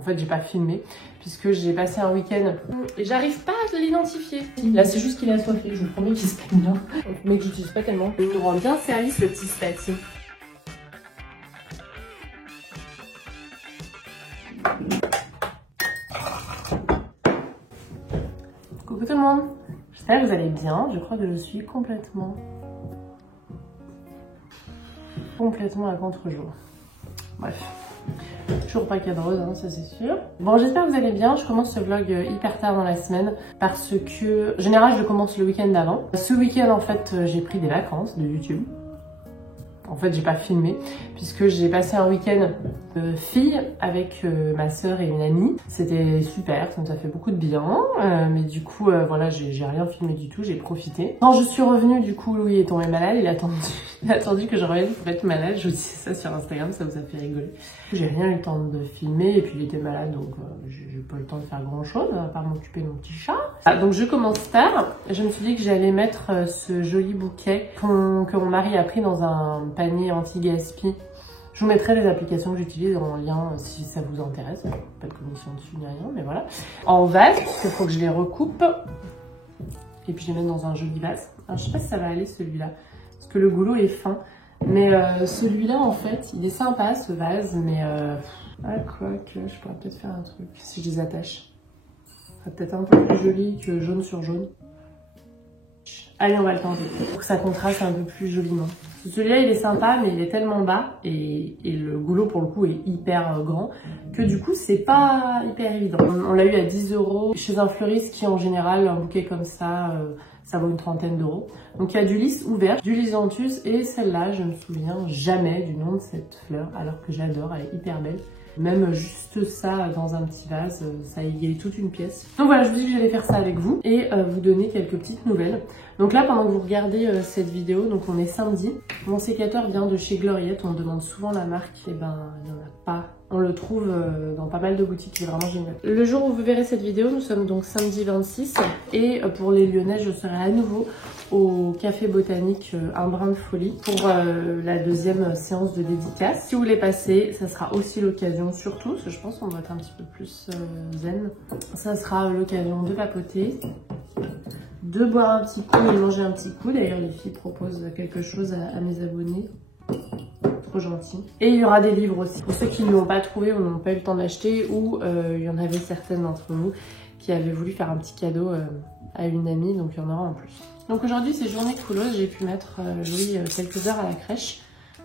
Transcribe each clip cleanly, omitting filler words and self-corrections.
En fait, j'ai pas filmé puisque j'ai passé un week-end et j'arrive pas à l'identifier. Là, c'est juste qu'il est assoiffé, je vous promets qu'il se peigne bien. Mais que j'utilise pas tellement. Il nous rend bien service, le petit Spatty. Coucou tout le monde, j'espère que vous allez bien. Je crois que je suis complètement à contre-jour. Bref, toujours pas cadreuse, hein, ça c'est sûr. Bon, j'espère que vous allez bien. Je commence ce vlog hyper tard dans la semaine parce que, en général, je commence le week-end d'avant. Ce week-end, en fait, j'ai pris des vacances de YouTube. En fait, j'ai pas filmé puisque j'ai passé un week-end de filles avec ma sœur et une amie. C'était super, ça nous a fait beaucoup de bien. Mais du coup, voilà, j'ai rien filmé du tout, j'ai profité. Quand je suis revenue, du coup, Louis est tombé malade. Il a attendu que je revienne pour être malade. Je vous dis ça sur Instagram, ça vous a fait rigoler. J'ai rien eu le temps de filmer et puis il était malade, donc j'ai pas eu le temps de faire grand-chose à part m'occuper de mon petit chat. Donc je commence tard. Je me suis dit que j'allais mettre ce joli bouquet que mon mari a pris dans un panier anti-gaspi. Je vous mettrai les applications que j'utilise en lien si ça vous intéresse. Pas de commission dessus ni rien, mais voilà. En vase, parce qu'il faut que je les recoupe. Et puis je les mets dans un joli vase. Alors je sais pas si ça va aller celui-là, parce que le goulot est fin. Mais celui-là en fait, il est sympa ce vase, mais quoi que je pourrais peut-être faire un truc si je les attache. Ça sera peut-être un peu plus joli que jaune sur jaune. Allez, on va le tenter pour que ça contraste un peu plus joliment. Celui-là, il est sympa, mais il est tellement bas et le goulot, pour le coup, est hyper grand que du coup, c'est pas hyper évident. On l'a eu à 10 € chez un fleuriste qui, en général, un bouquet comme ça, ça vaut une trentaine d'euros. Donc, il y a du lys ouvert, du lysanthius et celle-là, je me souviens jamais du nom de cette fleur, alors que j'adore, elle est hyper belle. Même juste ça dans un petit vase, ça égaye toute une pièce. Donc voilà, je vous dis que j'allais faire ça avec vous et vous donner quelques petites nouvelles. Donc là, pendant que vous regardez cette vidéo, donc on est samedi. Mon sécateur vient de chez Gloriette, on me demande souvent la marque, et ben il n'y en a pas. On le trouve dans pas mal de boutiques, il est vraiment génial. Le jour où vous verrez cette vidéo, nous sommes donc samedi 26 et pour les Lyonnais, je serai à nouveau au Café Botanique Un Brin de Folie pour la deuxième séance de dédicace. Si vous voulez passer, ça sera aussi l'occasion, surtout, parce que je pense qu'on doit être un petit peu plus zen, ça sera l'occasion de papoter, de boire un petit coup et de manger un petit coup. D'ailleurs, les filles proposent quelque chose à mes abonnés. Trop gentil. Et il y aura des livres aussi. Pour ceux qui ne l'ont pas trouvé ou n'ont pas eu le temps d'acheter, ou il y en avait certaines d'entre vous qui avaient voulu faire un petit cadeau à une amie, donc il y en aura en plus. Donc aujourd'hui, c'est journée couleuse. J'ai pu mettre Louis quelques heures à la crèche.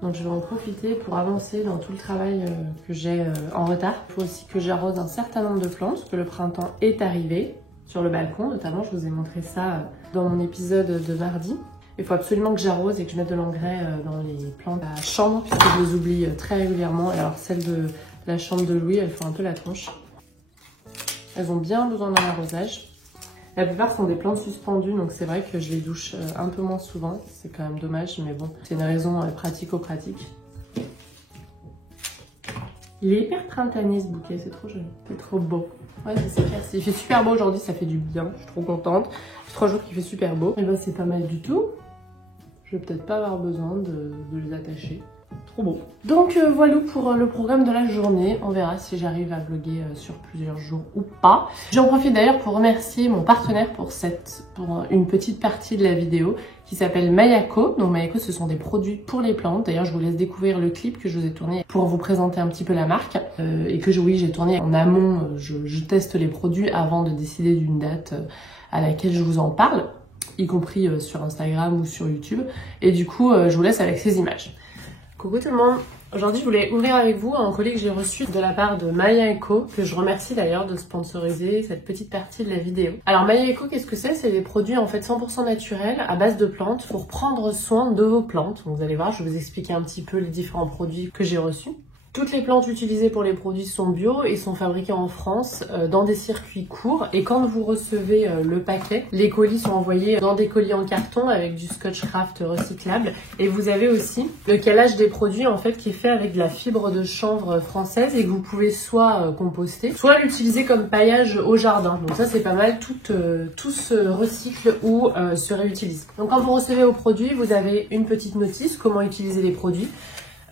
Donc je vais en profiter pour avancer dans tout le travail que j'ai en retard. Il faut aussi que j'arrose un certain nombre de plantes, parce que le printemps est arrivé. Sur le balcon, notamment, je vous ai montré ça dans mon épisode de mardi. Il faut absolument que j'arrose et que je mette de l'engrais dans les plantes à chambre, puisque je les oublie très régulièrement. Et alors celles de la chambre de Louis, elles font un peu la tronche. Elles ont bien besoin d'un arrosage. La plupart sont des plantes suspendues, donc c'est vrai que je les douche un peu moins souvent. C'est quand même dommage, mais bon, c'est une raison pratico-pratique. Il est hyper printanier ce bouquet, c'est trop joli, c'est trop beau. Ouais, c'est clair, il fait super beau aujourd'hui, ça fait du bien, je suis trop contente. Ça fait 3 jours qu'il fait super beau. Et ben c'est pas mal du tout. Je vais peut-être pas avoir besoin de les attacher. Trop beau. Donc voilà pour le programme de la journée. On verra si j'arrive à vlogger sur plusieurs jours ou pas. J'en profite d'ailleurs pour remercier mon partenaire pour une petite partie de la vidéo qui s'appelle Mayako. Donc Mayako, ce sont des produits pour les plantes. D'ailleurs, je vous laisse découvrir le clip que je vous ai tourné pour vous présenter un petit peu la marque. Et que j'ai tourné en amont. Je teste les produits avant de décider d'une date à laquelle je vous en parle, y compris sur Instagram ou sur YouTube. Et du coup, je vous laisse avec ces images. Coucou tout le monde. Aujourd'hui, je voulais ouvrir avec vous un colis que j'ai reçu de la part de Mayako, que je remercie d'ailleurs de sponsoriser cette petite partie de la vidéo. Alors Mayako, qu'est-ce que c'est? C'est des produits en fait 100% naturels à base de plantes pour prendre soin de vos plantes. Donc, vous allez voir, je vais vous expliquer un petit peu les différents produits que j'ai reçus. Toutes les plantes utilisées pour les produits sont bio et sont fabriquées en France dans des circuits courts. Et quand vous recevez le paquet, les colis sont envoyés dans des colis en carton avec du Scotch Craft recyclable. Et vous avez aussi le calage des produits en fait qui est fait avec de la fibre de chanvre française et que vous pouvez soit composter, soit l'utiliser comme paillage au jardin. Donc ça c'est pas mal, tout se recycle ou se réutilise. Donc quand vous recevez vos produits, vous avez une petite notice, comment utiliser les produits.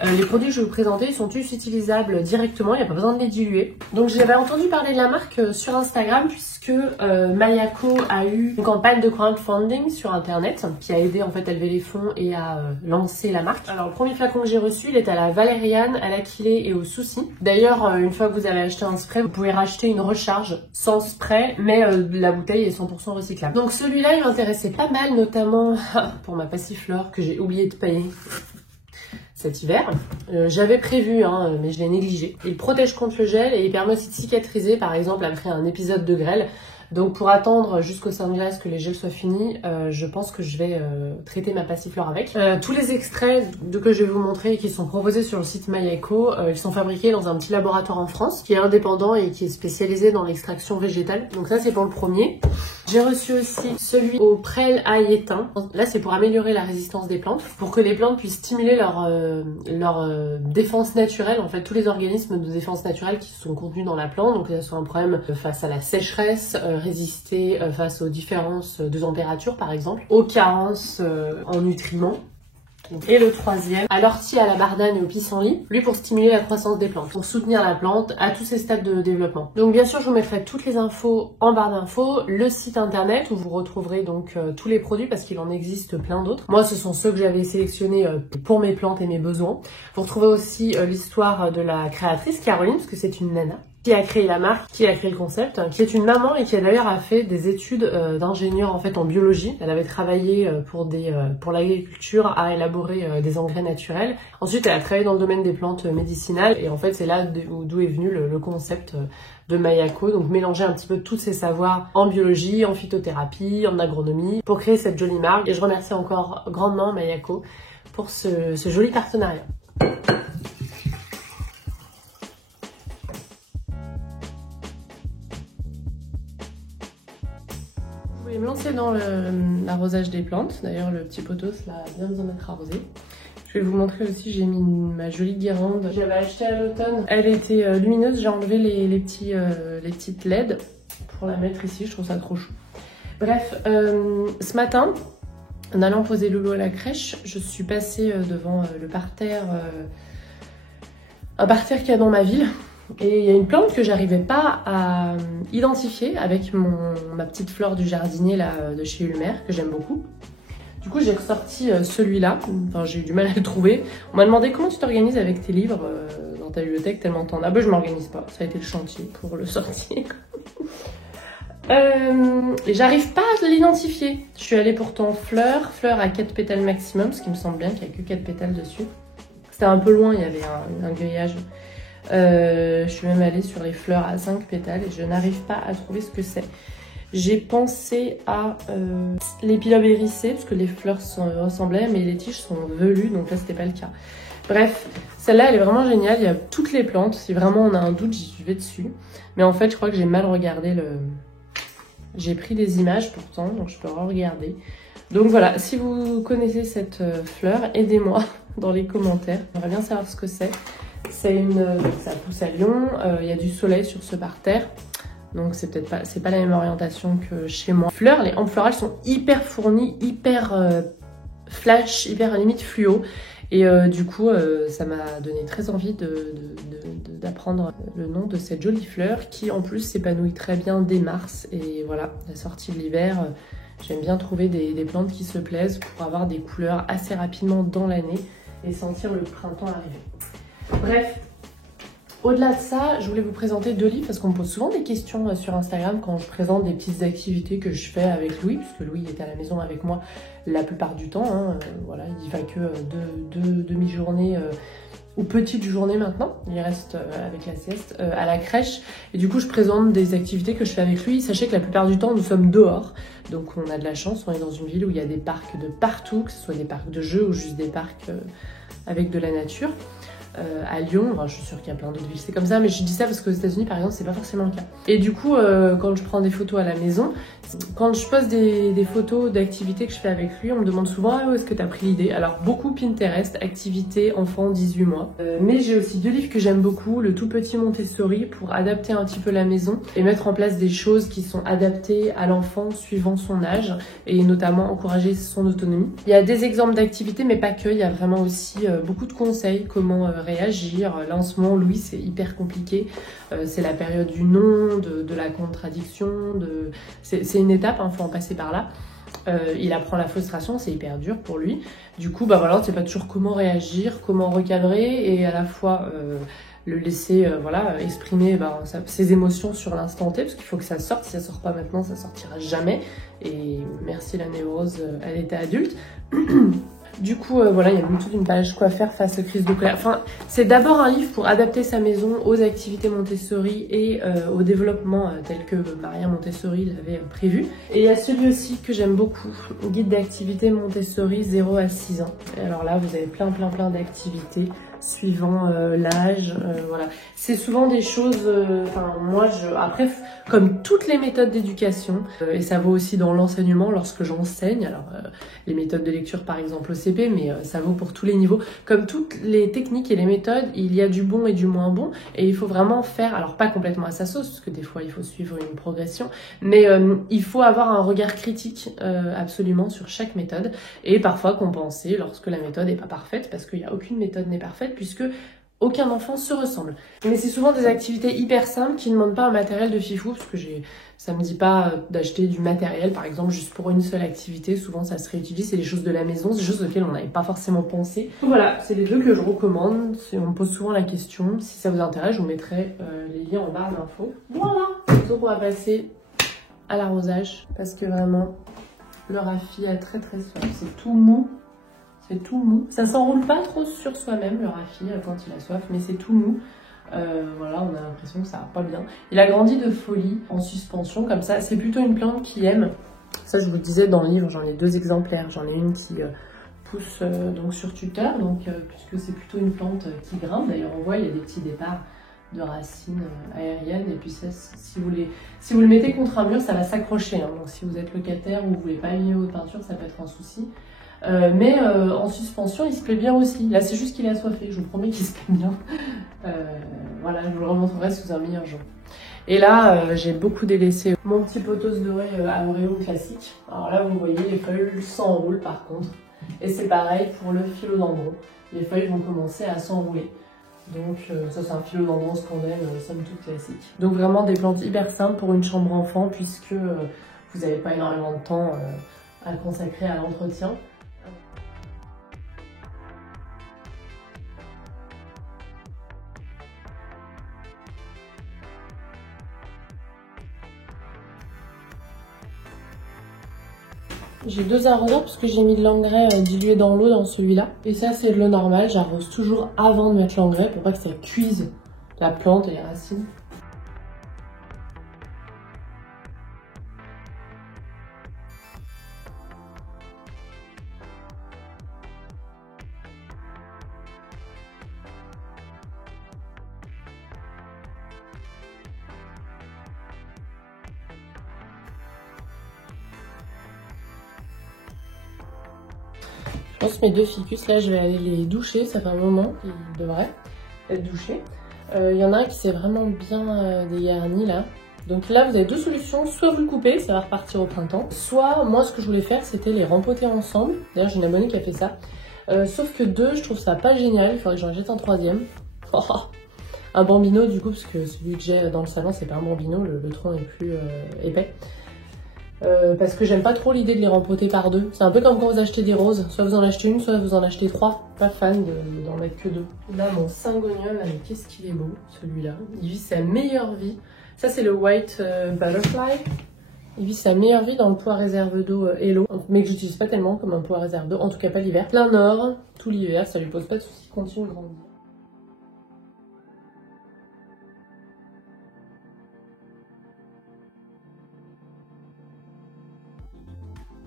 Les produits que je vais vous présenter sont tous utilisables directement, il n'y a pas besoin de les diluer. Donc j'avais entendu parler de la marque sur Instagram puisque Mayako a eu une campagne de crowdfunding sur internet qui a aidé en fait à lever les fonds et à lancer la marque. Alors le premier flacon que j'ai reçu, il est à la valériane, à l'achillée et au souci. D'ailleurs une fois que vous avez acheté un spray, vous pouvez racheter une recharge sans spray mais la bouteille est 100% recyclable. Donc celui-là il m'intéressait pas mal, notamment pour ma passiflore que j'ai oublié de payer cet hiver. J'avais prévu, hein, mais je l'ai négligé. Il protège contre le gel et il permet aussi de cicatriser, par exemple, après un épisode de grêle. Donc pour attendre jusqu'au sunglass que les gels soient finis, je pense que je vais traiter ma passiflore avec. Tous les extraits que je vais vous montrer et qui sont proposés sur le site Mayako, ils sont fabriqués dans un petit laboratoire en France qui est indépendant et qui est spécialisé dans l'extraction végétale. Donc ça c'est pour le premier. J'ai reçu aussi celui au prêle ail éteint. Là c'est pour améliorer la résistance des plantes, pour que les plantes puissent stimuler leur défense naturelle, en fait tous les organismes de défense naturelle qui sont contenus dans la plante, donc il y a un problème face à la sécheresse, résister face aux différences de température par exemple, aux carences en nutriments. Et le troisième, à l'ortie, à la bardane et au pissenlit, lui pour stimuler la croissance des plantes, pour soutenir la plante à tous ses stades de développement. Donc bien sûr je vous mettrai toutes les infos en barre d'infos, le site internet où vous retrouverez donc tous les produits parce qu'il en existe plein d'autres. Moi ce sont ceux que j'avais sélectionnés pour mes plantes et mes besoins. Vous retrouvez aussi l'histoire de la créatrice Caroline, parce que c'est une nana qui a créé la marque, qui a créé le concept, qui est une maman et qui a d'ailleurs fait des études d'ingénieur en fait en biologie. Elle avait travaillé pour l'agriculture à élaborer des engrais naturels. Ensuite, elle a travaillé dans le domaine des plantes médicinales et en fait c'est là d'où est venu le concept de Mayako. Donc mélanger un petit peu tous ses savoirs en biologie, en phytothérapie, en agronomie pour créer cette jolie marque. Et je remercie encore grandement Mayako pour ce joli partenariat. Je vais me lancer dans l'arrosage des plantes. D'ailleurs, le petit potos là vient de mettre arrosé. Je vais vous montrer aussi, j'ai mis ma jolie guirlande. J'avais acheté à l'automne. Elle était lumineuse. J'ai enlevé les petites LED pour la mettre ici. Je trouve ça trop chou. Bref, ce matin, en allant poser Loulou à la crèche, je suis passée devant le parterre, un parterre qu'il y a dans ma ville. Et il y a une plante que j'arrivais pas à identifier avec ma petite fleur du jardinier là, de chez Ulmer, que j'aime beaucoup. Du coup, j'ai ressorti celui-là. Enfin, j'ai eu du mal à le trouver. On m'a demandé comment tu t'organises avec tes livres dans ta bibliothèque tellement t'en as. Ah bah, je m'organise pas. Ça a été le chantier pour le sortir. Et j'arrive pas à l'identifier. Je suis allée pourtant fleur à 4 pétales maximum, ce qui me semble bien qu'il n'y a que 4 pétales dessus. C'était un peu loin, il y avait un grillage. Je suis même allée sur les fleurs à 5 pétales et je n'arrive pas à trouver ce que c'est. J'ai pensé à l'épilobe hérissé parce que les fleurs ressemblaient mais les tiges sont velues, donc là c'était pas le cas. Bref, celle-là elle est vraiment géniale, il y a toutes les plantes. Si vraiment on a un doute, j'y vais dessus. Mais en fait je crois que j'ai mal regardé J'ai pris des images pourtant, donc je peux regarder. Donc voilà, si vous connaissez cette fleur, aidez-moi dans les commentaires. J'aimerais bien savoir ce que c'est. Ça pousse à Lyon, il y a du soleil sur ce parterre, donc c'est pas la même orientation que chez moi. Les hampes florales sont hyper fournies, hyper flash, hyper limite fluo, et du coup ça m'a donné très envie d'apprendre le nom de cette jolie fleur qui en plus s'épanouit très bien dès mars. Et voilà, la sortie de l'hiver, j'aime bien trouver des plantes qui se plaisent pour avoir des couleurs assez rapidement dans l'année et sentir le printemps arriver. Bref, au-delà de ça, je voulais vous présenter 2 livres parce qu'on me pose souvent des questions sur Instagram quand je présente des petites activités que je fais avec Louis, puisque Louis est à la maison avec moi la plupart du temps. Hein. Voilà, il va que deux demi-journées ou petites journées maintenant. Il reste avec la sieste à la crèche. Et du coup, je présente des activités que je fais avec lui. Sachez que la plupart du temps, nous sommes dehors. Donc on a de la chance, on est dans une ville où il y a des parcs de partout, que ce soit des parcs de jeux ou juste des parcs avec de la nature. À Lyon, enfin, je suis sûre qu'il y a plein d'autres villes, c'est comme ça, mais je dis ça parce qu'aux États-Unis par exemple c'est pas forcément le cas. Et du coup quand je prends des photos à la maison, Quand je poste des photos d'activités que je fais avec lui, on me demande souvent ah, où est-ce que tu as pris l'idée. Alors beaucoup Pinterest, activité enfant 18 mois. Mais j'ai aussi 2 livres que j'aime beaucoup, le tout petit Montessori pour adapter un petit peu la maison et mettre en place des choses qui sont adaptées à l'enfant suivant son âge et notamment encourager son autonomie. Il y a des exemples d'activités mais pas que, il y a vraiment aussi beaucoup de conseils, comment réagir. Là en ce moment Louis c'est hyper compliqué, c'est la période du non, de la contradiction, c'est une étape, il faut en passer par là. Il apprend la frustration, c'est hyper dur pour lui. Du coup, bah voilà, on ne sait pas toujours comment réagir, comment recadrer et à la fois le laisser voilà, exprimer ses émotions sur l'instant T, parce qu'il faut que ça sorte. Si ça sort pas maintenant, ça sortira jamais. Et merci la névrose à l'état adulte. Du coup, voilà, il y a toute une page quoi faire face aux crises de colère. Enfin, c'est d'abord un livre pour adapter sa maison aux activités Montessori et au développement tel que Maria Montessori l'avait prévu. Et il y a celui aussi que j'aime beaucoup, Guide d'activités Montessori 0 à 6 ans. Et alors là, vous avez plein d'activités suivant l'âge, voilà. C'est souvent des choses, après, comme toutes les méthodes d'éducation, et ça vaut aussi dans l'enseignement lorsque j'enseigne, alors les méthodes de lecture par exemple au CP, mais ça vaut pour tous les niveaux. Comme toutes les techniques et les méthodes, il y a du bon et du moins bon, et il faut vraiment faire, alors pas complètement à sa sauce, parce que des fois il faut suivre une progression, mais il faut avoir un regard critique absolument sur chaque méthode, et parfois compenser lorsque la méthode n'est pas parfaite, parce qu'il n'y a aucune méthode n'est parfaite, puisque aucun enfant se ressemble. Mais c'est souvent des activités hyper simples qui ne demandent pas un matériel de fifou, parce que ça me dit pas d'acheter du matériel, par exemple, juste pour une seule activité. Souvent, ça se réutilise, c'est des choses de la maison, c'est des choses auxquelles on n'avait pas forcément pensé. Donc voilà, c'est les 2 que je recommande. On me pose souvent la question. Si ça vous intéresse, je vous mettrai les liens en barre d'infos. Voilà. Donc on va passer à l'arrosage, parce que vraiment, le Rafi a très soif. C'est tout mou. C'est tout mou. Ça s'enroule pas trop sur soi-même, le Rafi, quand il a soif, mais c'est tout mou. Voilà, on a l'impression que ça va pas bien. Il a grandi de folie en suspension, comme ça. C'est plutôt une plante qu'il aime. Ça, je vous le disais dans le livre, j'en ai 2 exemplaires. J'en ai une qui pousse donc sur tuteur, donc, puisque c'est plutôt une plante qui grimpe. D'ailleurs, on voit, il y a des petits départs de racines aériennes. Et puis ça, si vous le mettez contre un mur, ça va s'accrocher. Hein. Donc si vous êtes locataire ou vous voulez pas allumer votre peinture, ça peut être un souci. Mais en suspension, il se plaît bien aussi. Là, c'est juste qu'il est assoiffé. Je vous promets qu'il se plaît bien. Voilà, je vous le remontrerai sous un meilleur jour. Et là, j'ai beaucoup délaissé mon petit potos doré à Oreo classique. Alors là, vous voyez, les feuilles s'enroulent par contre. Et c'est pareil pour le philodendron. Les feuilles vont commencer à s'enrouler. Donc ça, c'est un philodendron scandelle, somme toute classique. Donc vraiment des plantes hyper simples pour une chambre enfant, puisque vous n'avez pas énormément de temps à consacrer à l'entretien. J'ai 2 arroseurs parce que j'ai mis de l'engrais dilué dans l'eau dans celui-là. Et ça, c'est de l'eau normale. J'arrose toujours avant de mettre l'engrais pour pas que ça cuise la plante et les racines. Je pense mes 2 ficus, là je vais aller les doucher, ça fait un moment qu'ils devraient être douchés. Il y en a un qui s'est vraiment bien dégarni là. Donc là vous avez 2 solutions, soit vous le coupez, ça va repartir au printemps, soit moi ce que je voulais faire c'était les rempoter ensemble. D'ailleurs j'ai une abonnée qui a fait ça. Sauf que 2, je trouve ça pas génial, il faudrait que j'en jette un 3e. Un bambino du coup, parce que celui que j'ai dans le salon c'est pas un bambino, le tronc est plus épais. Parce que j'aime pas trop l'idée de les rempoter par 2. C'est un peu comme quand vous achetez des roses. Soit vous en achetez une, soit vous en achetez 3. Pas fan d'en mettre que 2. Là, mon Syngonium, mais qu'est-ce qu'il est beau, celui-là. Il vit sa meilleure vie. Ça, c'est le White Butterfly. Il vit sa meilleure vie dans le pot à réserve d'eau Hello. Mais que j'utilise pas tellement comme un pot à réserve d'eau. En tout cas, pas l'hiver. Plein nord, tout l'hiver, ça lui pose pas de soucis. Continue de grandir.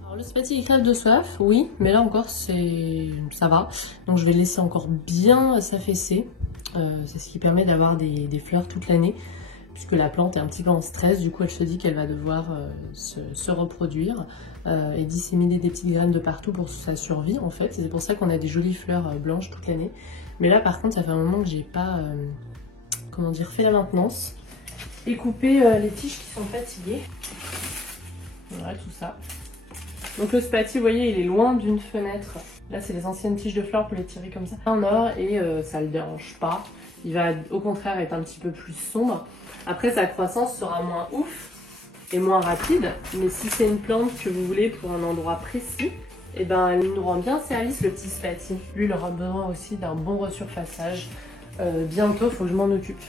Alors le spaghetti il crève de soif, oui, mais là encore ça va. Donc je vais le laisser encore bien s'affaisser. C'est ce qui permet d'avoir des fleurs toute l'année. puisque la plante est un petit peu en stress, du coup elle se dit qu'elle va devoir se reproduire et disséminer des petites graines de partout pour sa survie en fait. C'est pour ça qu'on a des jolies fleurs blanches toute l'année. Mais là par contre ça fait un moment que j'ai pas comment dire, fait la maintenance et coupé les tiges qui sont fatiguées. Voilà tout ça. Donc le spati, vous voyez, il est loin d'une fenêtre. Là c'est les anciennes tiges de fleurs pour les tirer comme ça en or et ça le dérange pas. Il va au contraire être un petit peu plus sombre. Après sa croissance sera moins ouf et moins rapide, mais si c'est une plante que vous voulez pour un endroit précis, et ben elle nous rend bien service le petit spati. Lui il aura besoin aussi d'un bon resurfaçage. Bientôt faut que je m'en occupe.